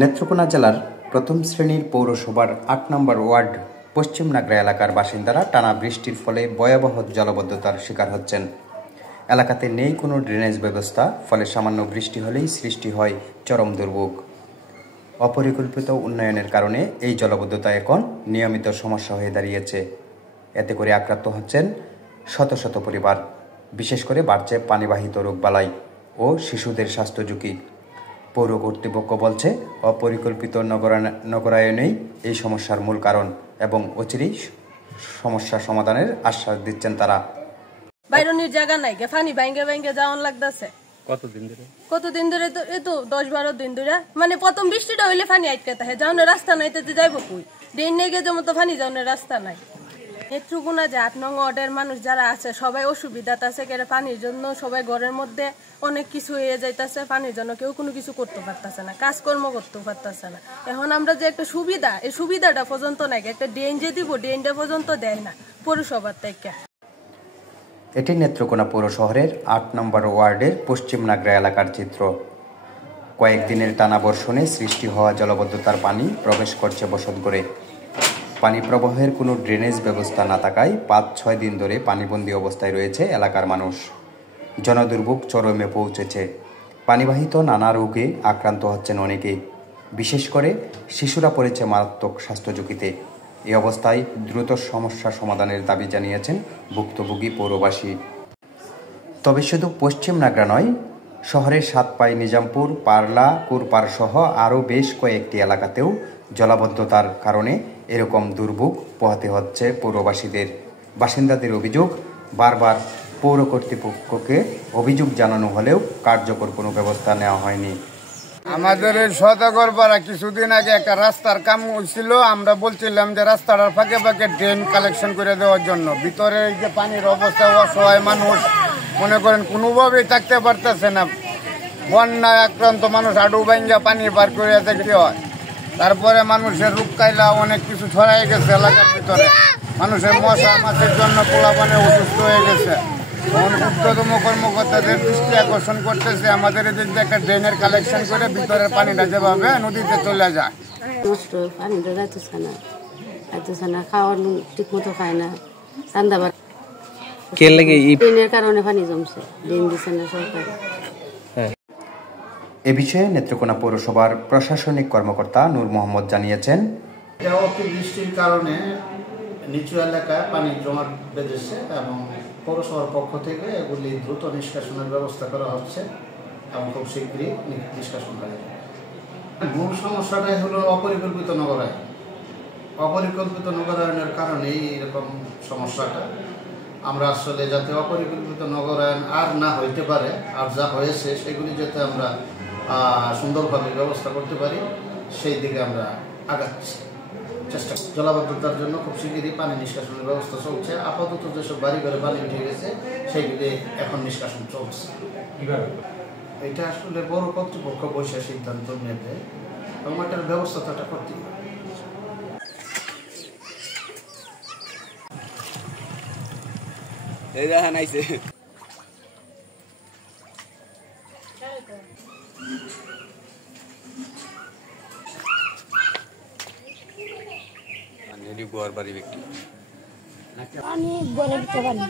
নেত্রকোনা জেলার প্রথম শ্রেণীর পৌরসভার ৮ নম্বর ওয়ার্ড পশ্চিম নাগরা এলাকার বাসিন্দারা টানা বৃষ্টির ফলে ভয়াবহ জলাবদ্ধতার শিকার হচ্ছেন। এলাকাতে নেই কোনো ড্রেনেজ ব্যবস্থা, ফলে সামান্য বৃষ্টি হলেই সৃষ্টি হয় চরম দুর্ভোগ। অপরিকল্পিত উন্নয়নের কারণে এই জলাবদ্ধতা এখন নিয়মিত সমস্যা হয়ে দাঁড়িয়েছে। এতে করে আক্রান্ত হচ্ছেন শত শত পরিবার। বিশেষ করে বাড়ছে পানিবাহিত রোগবালাই ও শিশুদের স্বাস্থ্য ঝুঁকি। পৌর কর্তৃপক্ষ বলছে, অপরিকল্পিত নগরায়নেই এই সমস্যার মূল কারণ এবং অচিরেই সমস্যা সমাধানের আশ্বাস দিচ্ছেন তারা। বাইরনির জায়গা নাই, ফানি ভাঙ্গে ভাঙ্গে যাওয়ান লাগতেছে। কতদিন ধরে তো 10-12 দিন ধরে, মানে প্রথম বৃষ্টিটা হইলে ফানি আটকে থাকে, যাওয়ার রাস্তা নাই, তো যাইব কই? ড্রেন নেই গিয়ে যেমন তো ফানি যাওয়ার রাস্তা নাই। নেত্রকোনা যে 8 নং ওয়ার্ডের মানুষ যারা আছে সবাই অসুবিধা আছে, পানির জন্য সবাই ঘরের মধ্যে অনেক কিছু হয়ে যাইতেছে, পানির জন্য কেউ কোনো কিছু করতে পারতেছে না, কাজকর্ম করতে পারতেছে না। এখন আমরা যে একটা সুবিধা, এই সুবিধাটা পর্যন্ত নাই, একটা ড্রেন যে দিব ড্রেনটা পর্যন্ত দেয় না পৌরসভার থেকে। এটি নেত্রকোনা পৌর শহরের ৮ নম্বর ওয়ার্ডের পশ্চিম নাগরা এলাকার চিত্র। কয়েকদিনের টানা বর্ষণে সৃষ্টি হওয়া জলাবদ্ধতার পানি প্রবেশ করছে বসতঘরে। পানি প্রবাহের কোনো ড্রেনেজ ব্যবস্থা না থাকায় 5-6 দিন ধরে পানিবন্দী অবস্থায় রয়েছে এলাকার মানুষ। জনদুর্ভোগ চরমে পৌঁছেছে। পানিবাহিত নানা রোগে আক্রান্ত হচ্ছেন অনেকেই। বিশেষ করে শিশুরা পড়েছে মারাত্মক স্বাস্থ্য ঝুঁকিতে। এই অবস্থায় দ্রুত সমস্যা সমাধানের দাবি জানিয়েছেন ভুক্তভোগী পৌরবাসী। তবে শুধু পশ্চিম নাগরা নয়, শহরের সাতপাই, নিজামপুর, পারলা, কুরপাড় সহ আরও বেশ কয়েকটি এলাকাতেও জলাবদ্ধতার কারণে এরকম দুর্ভোগ পোহাতে হচ্ছে পৌরবাসীদের। বাসিন্দাদের অভিযোগ, বারবার পৌর কর্তৃপক্ষকে অভিযোগ জানানো হলেও কার্যকর কোনো ব্যবস্থা নেওয়া হয়নি। আমাদের এই সদাগর পাড়া কিছুদিন আগে একটা রাস্তার কাম হয়েছিল, আমরা বলছিলাম যে রাস্তাটার ফাঁকে ফাঁকে ড্রেন কালেকশন করে দেওয়ার জন্য। ভিতরে এই যে পানির অবস্থা, অসহায় মানুষ মনে করেন কোনোভাবেই থাকতে পারতেছে না। বন্যায় আক্রান্ত মানুষ আডু ভাঙ্গা পানি পার করে দেখতে হয়। তারপরে মানুষের রূপ কাইলা অনেক কিছু ছড়াই গেছে এলাকার ভিতরে। মানুষের মশা মাছের জন্য পোলা পানি অসুস্থ হয়ে গেছে। ঊর্ধ্বতম কর্মকর্তাদের দৃষ্টি আকর্ষণ করতেছে, আমাদের এদিক দিয়ে একটা ড্রেনের কালেকশন করে ভিতরের পানিটা যেভাবে নদীতে চলে যায়। পানিটা যাইতেছে না, খাওয়ার ঠিক মতো খায় না, রান্না ড্রেনের কারণে পানি জমছে, ড্রেন দিচ্ছে না সরকার। এ বিষয়ে নেত্রকোনা পৌরসভার প্রশাসনিক কর্মকর্তা নূর মোহাম্মদ জানিয়েছেন, বৃষ্টির কারণে নিচু এলাকায় পানি জমা বেঁধেছে এবং পৌরসভার পক্ষ থেকে এগুলি দ্রুত নিষ্কাশনের ব্যবস্থা করা হচ্ছে এবং খুব শীঘ্রই নিষ্কাশন করা যাবে। মূল সমস্যাটাই হলো অপরিকল্পিত নগরায়ন। অপরিকল্পিত নগরায়নের কারণেই এরকম সমস্যাটা। আমরা আসলে যাতে অপরিকল্পিত নগরায়ন আর না হইতে পারে, আর যা হয়েছে সেগুলি যাতে আমরা সুন্দরভাবে ব্যবস্থা করতে পারি, সেই দিকে আমরা আগাচ্ছি, চেষ্টা করছি। জলাবদ্ধতার জন্য খুব শীঘ্রই পানি নিষ্কাশনের ব্যবস্থা চলছে। আপাতত যেসব বাড়ি ঘরে পানি উঠে গেছে সেইগুলি এখন নিষ্কাশন চলছে। এটা আসলে বড় কর্তৃপক্ষ বসে সিদ্ধান্ত নেবে এবং এটার ব্যবস্থাটা করতে হবে। এই দেখা নাইছে গোয়ার বাড়ি ব্যক্তি আমি বলে দিতে পারি।